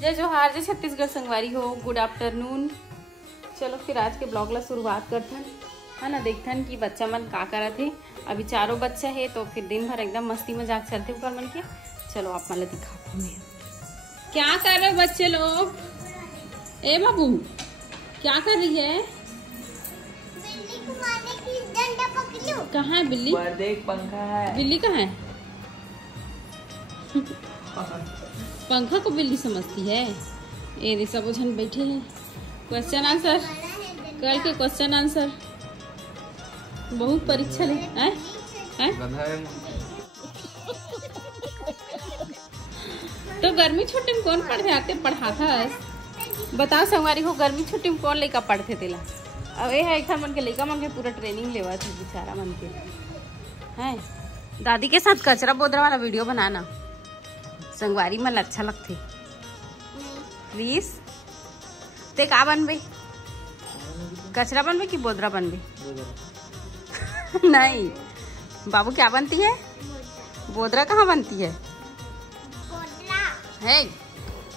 जय जोहार, जय छत्तीसगढ़ संगवारी हो। Good afternoon. चलो फिर आज के ब्लॉग ला शुरुआत करथन, है ना। देखथन कि बच्चा मन का करत है। अभी चारों बच्चा है तो फिर दिन भर एकदम मस्ती मजाक चलते ऊपर मन के। चलो आप मन दिखाता हूँ क्या कर रहे हो बच्चे लोग। ए बाबू क्या कर रही है? बिल्ली को मारने की डंडा पकड़ी हूं। कहाँ है बिल्ली? देख पंखा है। बिल्ली कहाँ है? पंखा को बिल्ली समझती है। ये सब जन बैठे हैं। क्वेश्चन आंसर कल के क्वेश्चन आंसर बहुत परीक्षा ले हैं? तो गर्मी छुट्टी में कौन पढ़ते आते पढ़ाता है? बताओ संगवारी हो, गर्मी छुट्टी में कौन लड़का पढ़ते तेला? अब ये है मन के लड़का मन के पूरा ट्रेनिंग लेवा थे बेचारा मन के हैं। दादी के साथ कचरा बोदरा वाला वीडियो बनाना संगवारी मन अच्छा लगते। प्लीज ते का बनबे? कचरा बनबे कि बोदरा बनबे? नहीं बाबू, क्या बनती है? बोदरा कहाँ बनती है? है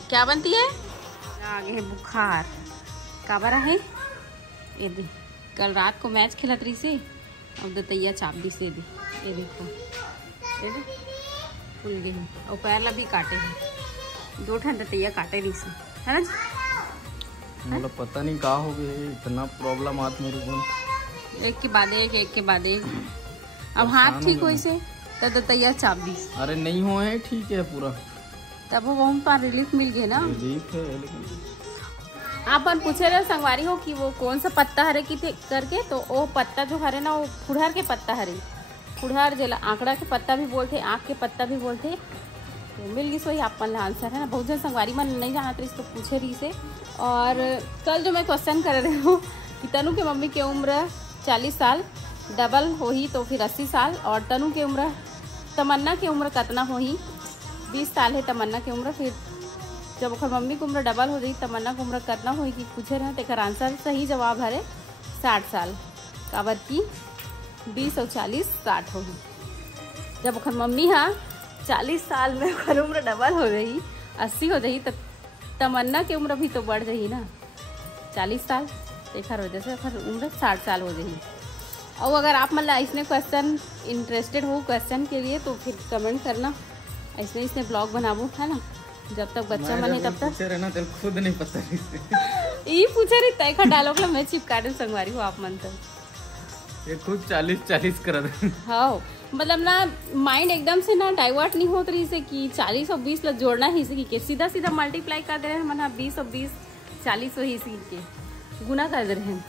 क्या बनती है? आगे है बुखार का बरा है। ये दे कल रात को मैच खेलत रही से अब दतैया चाप दी से भी। ये देखो ये दे फूल गई और पैर ला भी काटे हैं। 2 ठन दतैया काटे रही से, है ना। मतलब पता नहीं का हो गया, इतना प्रॉब्लम आत मेरे को। एक के बाद एक अब हाथ ठीक हो से तो दतैया चाप दी। अरे नहीं हो है, ठीक है पूरा। तब वो पर रिलीफ मिल गया ना। रिलीफ है लेकिन आप पूछे रहे संगवारी हो कि वो कौन सा पत्ता हरे की करके, तो वो पत्ता जो हरे ना वो फुड़हर के पत्ता हरे। फुड़हर जला आंकड़ा के पत्ता भी बोलते, आँख के पत्ता भी बोलते। तो मिल गई सो ही आप आंसर है ना। बहुत जन संगवारी मन नहीं जानत रही तो पूछे रही से। और कल जो मैं क्वेश्चन कर रही हूँ कि तनु के मम्मी की उम्र 40 साल डबल हो ही तो फिर 80 साल, और तनु की उम्र तमन्ना की उम्र कितना हो ही 20 साल है तमन्ना की उम्र। फिर जब ओकर मम्मी की उम्र डबल हो रही तमन्ना की उम्र कितना होगी कि पूछे रहे। तेकर आंसर सही जवाब हरे 60 साल। काबर की 20 और 40 60 होगी। जब ओकर मम्मी हाँ 40 साल में ओकर उम्र डबल हो रही 80 हो जाही तो तमन्ना की उम्र भी तो बढ़ जाही ना 40 साल। तेकर वजह से ओकर उम्र 60 साल हो जाही। और अगर आप मतलब इसने क्वेश्चन इंटरेस्टेड हो क्वेश्चन के लिए तो फिर कमेंट करना। ऐसे इसने ब्लॉग बनाबू, है ना। जब तक बच्चा मन है तब तक रहना तेरे खुद नहीं पता। ये पूछे रही तय का डायलॉग ला मैं चिपका संगवारी हो आप मन तो ये खुद 40 कर हाँ। मतलब ना माइंड एकदम से ना डाइवर्ट नहीं होत रही से कि 40 और 20 ला जोड़ना ही से कि सीधा सीधा मल्टीप्लाई कर दे रहे हैं। मना 20 और 20 40 ही सीख के गुना कर दे रहे हैं।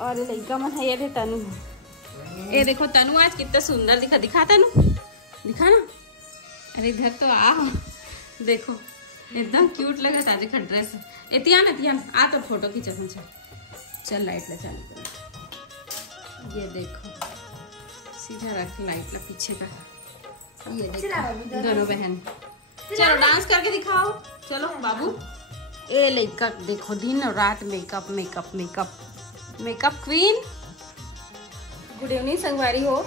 और लड़का मन है ये तनु। ये देखो तनु आज कितना सुंदर दिखा तनु दिखा ना। अरे इधर तो आ देखो एकदम क्यूट लगा ताजे का ड्रेस। एतियान आ तो फोटो खींचा। चल लाइट ला चालू कर। ये देखो सीधा रख लाइट ला पीछे का। ये देखो दोनों बहन चलो डांस करके दिखाओ। चलो बाबू ए लड़का देखो दिन और रात makeup makeup makeup makeup queen. Good evening संगवारी हो।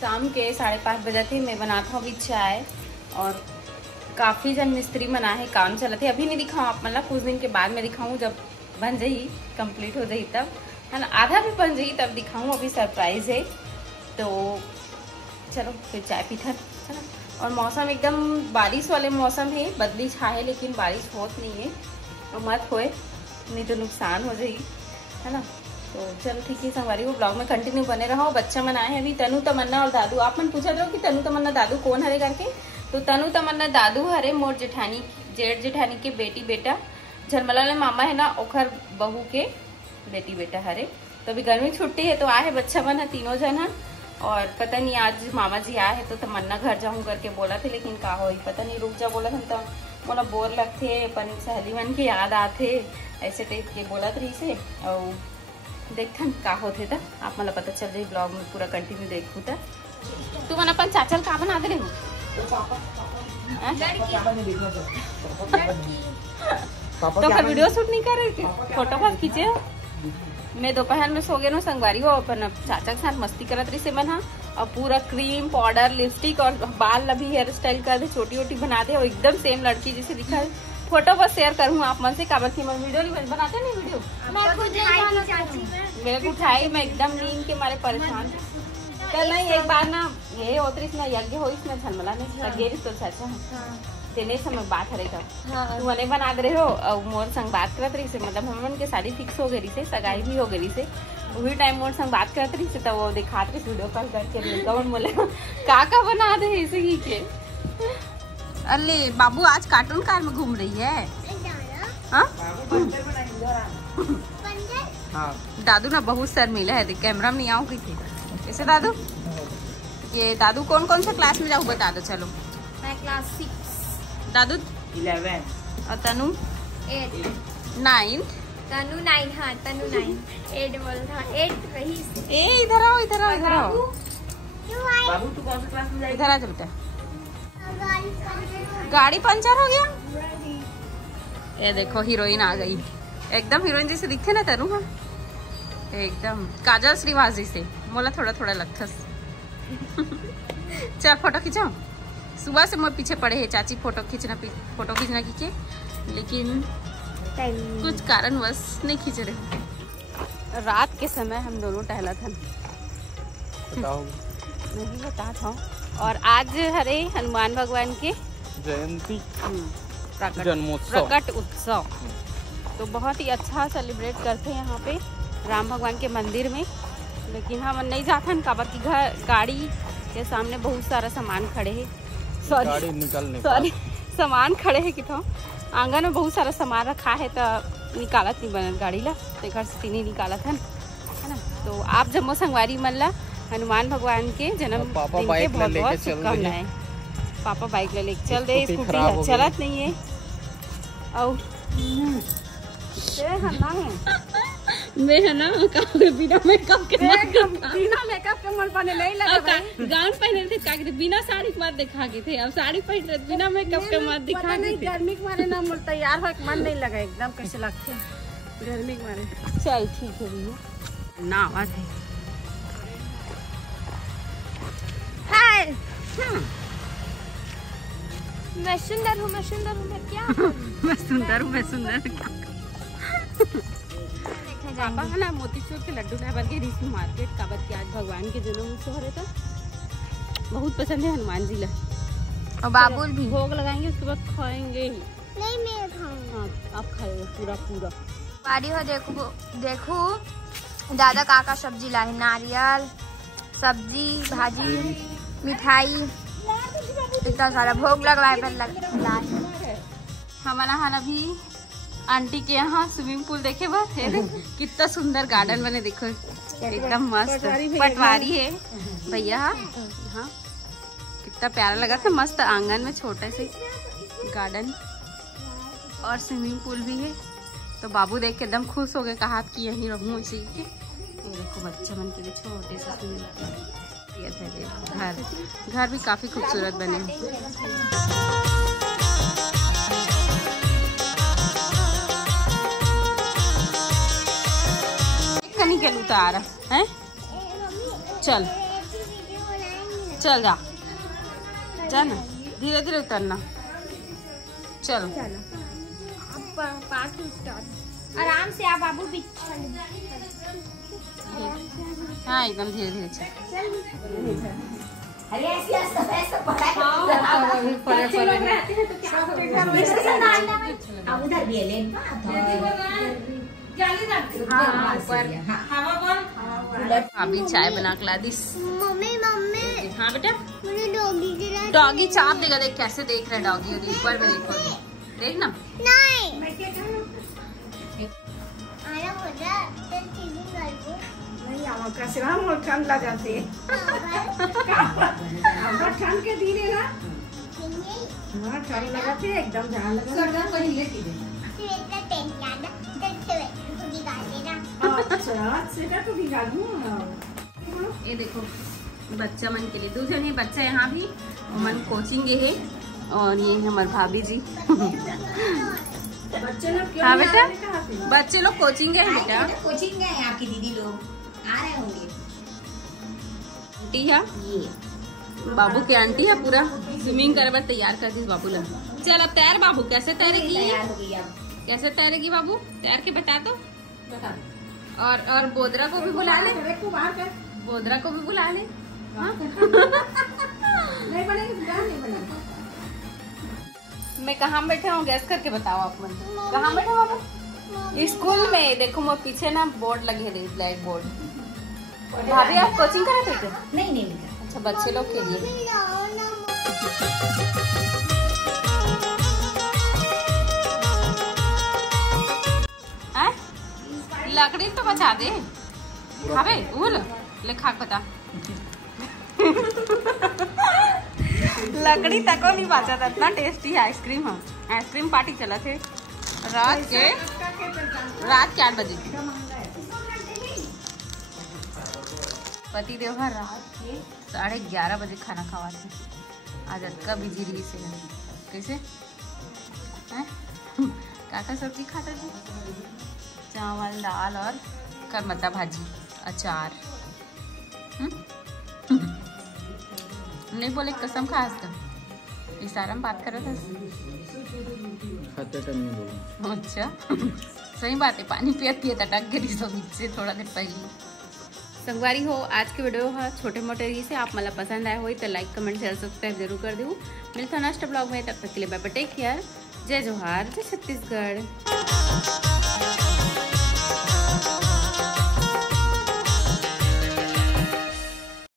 शाम के 5:30 बजे थे। मैं बनाता हूँ अभी चाय और काफ़ी जन मिस्त्री मना है काम चला थे। अभी नहीं दिखाऊँ आप मतलब कुछ दिन के बाद में दिखाऊँ जब बन जाही कंप्लीट हो जाही तब, है ना। आधा भी बन जाही तब दिखाऊँ। अभी सरप्राइज है तो चलो फिर चाय पीथर, है ना। और मौसम एकदम बारिश वाले मौसम है। बदली छा है लेकिन बारिश होत नहीं है और मत होए नहीं तो नुकसान हो जाही, है ना। तो चलो ठीक है संगवारी वो ब्लॉग में कंटिन्यू बने रहो। बच्चा मन आए हैं अभी तनु तमन्ना और दादू। आप मन पूछा रहो कि तनु तमन्ना दादू कौन हरे करके, तो तनु तमन्ना दादू हरे मोर जेठानी जेठ जेठानी के बेटी बेटा झरमला ले मामा है ना ओखर बहू के बेटी बेटा हरे। तो अभी गर्मी छुट्टी है तो आए बच्चा मन है तीनों जन है। और पता नहीं आज मामा जी आए है तो तमन्ना घर जाऊँ करके बोला थे लेकिन का हो पता नहीं रुक जा बोला था तो बोला बोर लगते अपन सहेली मन की याद आते ऐसे टाइप के बोला रही से। और देखन का होते था आप मतलब पता चल जाए ब्लॉग में पूरा कंटिन्यू देखू था। तू मन अपन चाचल का बना दे हो तो फिर वीडियो शूट नहीं कर रही थी फोटो फाट खींचे। मैं दोपहर में सो गए ना संगवारी हो अपन चाचा के साथ मस्ती करत रही से मन। हाँ और पूरा क्रीम पाउडर लिपस्टिक और बाल अभी हेयर स्टाइल कर दे, छोटी छोटी बना दे और एकदम सेम लड़की जैसे दिखा है। फोटो बस शेयर करूँ आप मन से काबर की मैं वीडियो नहीं बनाते नहीं वीडियो मेरे को उठाई मैं एकदम नींद के मारे परेशान। कल नहीं एक बार ना ये ओतरीस ना यज्ञ हो इसमें झलमला नहीं गेरी तो चाचा तेने समय बात रही था तू नहीं बना दे रहे हो और मोर संग बात करत रही से मतलब हम के शादी फिक्स हो गई से सगाई भी हो गई से वही टाइम मोर संग बात करत रही से तब वो दिखात रही वीडियो कॉल करके कौन बोले का बना दे इसे ही के। अरे बाबू आज कार्टून कार में घूम रही है। हाँ दादू ना बहुत शर्मीला है कैमरा में नहीं आऊंगी थी कैसे दादू ये दादू कौन कौन सा क्लास में जाऊँ बता दो। चलो मैं क्लास 6 दादू 11 और तनु 8 9 तनु 9 हाँ तनु 9 8 बोल था 8 रही ए इधर आओ इधर आओ इधर आओ बाबू तू कौन सी क्लास में जाएगी? इधर आ जा बेटा। गाड़ी पंचर हो गया। ये देखो हीरोइन आ गई एकदम हीरोइन जैसे दिखते ना तनु। हाँ एकदम काजल श्रीवास जैसे मोला थोड़ा थोड़ा लगता। चल फोटो खिंचाओ। सुबह से मैं पीछे पड़े है चाची फोटो खींचना खींचे लेकिन कुछ कारणवश नहीं खींच रहे। रात के समय हम दोनों टहला था नहीं बता था। और आज हरे हनुमान भगवान के जयंती प्रकट उत्सव तो बहुत ही अच्छा सेलिब्रेट करते हैं यहाँ पे राम भगवान के मंदिर में। लेकिन हम नहीं जाते हैं काबर की गाड़ी के सामने बहुत सारा सामान खड़े है। सॉरी सामान खड़े है कितना आंगन में बहुत सारा सामान रखा है तो निकालत नहीं बनत गाड़ी ला तो घर से तीन निकालत है ना। तो आप जम्मू संगवारी मन ला हनुमान भगवान के जन्मदिन के बहुत बहुत शुभकामनाएं। पापा बाइक ले लेके चल दे स्कूटी चलत नहीं है और मैं है ना बिना मेकअप के मन पाने नहीं लगा गाउन पहने थे का बिना साड़ी के मत दिखा के थे अब साड़ी पहन रहे बिना मेकअप के मत दिखा के गर्मी के मारे ना मोर तैयार हो मन नहीं लगा एकदम कैसे लगते गर्मी के मारे। चल ठीक है भैया ना आवाज है। हाय मैं सुंदर हूँ मैं क्या मैं सुंदर पापा है ना मोतीचूर के लड्डू ला बल्कि रिश्मी मार्केट काबर की आज भगवान के जन्म उत्सव हो रहे था बहुत पसंद है हनुमान जी ला और बाबुल भी भोग लगाएंगे उसके बाद खाएंगे ही नहीं मैं खाऊंगा। हाँ आप खाएगा पूरा बारी हो देखो दादा काका सब्जी लाए नारियल सब्जी भाजी मिठाई इतना सारा भोग लगवाए पर हमारा हाल अभी आंटी के यहाँ स्विमिंग पूल देखे बस कितना सुंदर गार्डन बने देखो एकदम मस्त पटवारी है भैया। हाँ कितना प्यारा लगा था मस्त आंगन में छोटे से गार्डन और स्विमिंग पूल भी है। तो बाबू देख के एकदम खुश हो गए कहा कि यहीं रहूँ इसी के। ये देखो बच्चा मन के लिए छोटे से स्विमिंग पूल घर भी काफी खूबसूरत बने। के उतार है चल जा ना धीरे धीरे उतरना चलो आराम से आप बाबू भी हाँ एकदम धीरे धीरे अभी चाय बना के ला दी मम्मी हाँ बेटा मुझे डॉगी चाप देगा देख कैसे देख रहा है डॉगी ऊपर में देखो देखना नहीं ठंड लग जाती है ठंड के दिन है ना ठंड लगाती है एकदम झाड़ लगा ये देखो बच्चा मन के लिए दूसरे नहीं बच्चा यहाँ भी मन कोचिंग है और ये हमारे भाभी जी हाँ बेटा बच्चे लोग कोचिंग है बेटा कोचिंग गए आपकी दीदी लोग आ रहे होंगे आंटी है बाबू के आंटी है पूरा स्विमिंग करे बार तैयार कर दी बाबू ला। चल अब तैर बाबू, कैसे तैरेगी? तैयार हो गई अब। कैसे तैरेगी बाबू? तैर के बता दो। बता। और बोदरा को भी बुला ले, को बाहर कर। बोदरा को भी बुला ले। हाँ? नहीं बनेगी, नहीं बनेगी। मैं कहाँ बैठे हूँ गैस करके बताओ आप मुझे। कहाँ बैठे हो बाबू? स्कूल में। देखो वो पीछे ना बोर्ड लगे रही, ब्लैक बोर्ड। भाभी आप कोचिंग कराते क्या? नहीं नहीं अच्छा, बच्चे लोग के लिए। लकड़ी तो बचा दे, खावे उल ले खा बता। लकड़ी तक नहीं बचा था, इतना टेस्टी आइसक्रीम है। आइसक्रीम पार्टी चला थे रात के 8 बजे। पति देव रात के 11:30 बजे खाना खवाते। आज अटका बिजी रही से कैसे काका सब्जी खाता जी? चावल दाल और करमत्ता भाजी अचार। नहीं बोले कसम खा का इशारा में बात करो था। खाते टाइम में बोलो। अच्छा सही बात है, पानी पियती है तटक गई सब से थोड़ा देर पहले। संगवारी हो आज के वीडियो है छोटे मोटे री से आप मला पसंद आए हो तो लाइक कमेंट शेयर सब्सक्राइब जरूर कर दो। मिलता नेक्स्ट ब्लॉग में, तब तक के लिए बाय बाय, टेक केयर। जय जोहार, जय छत्तीसगढ़।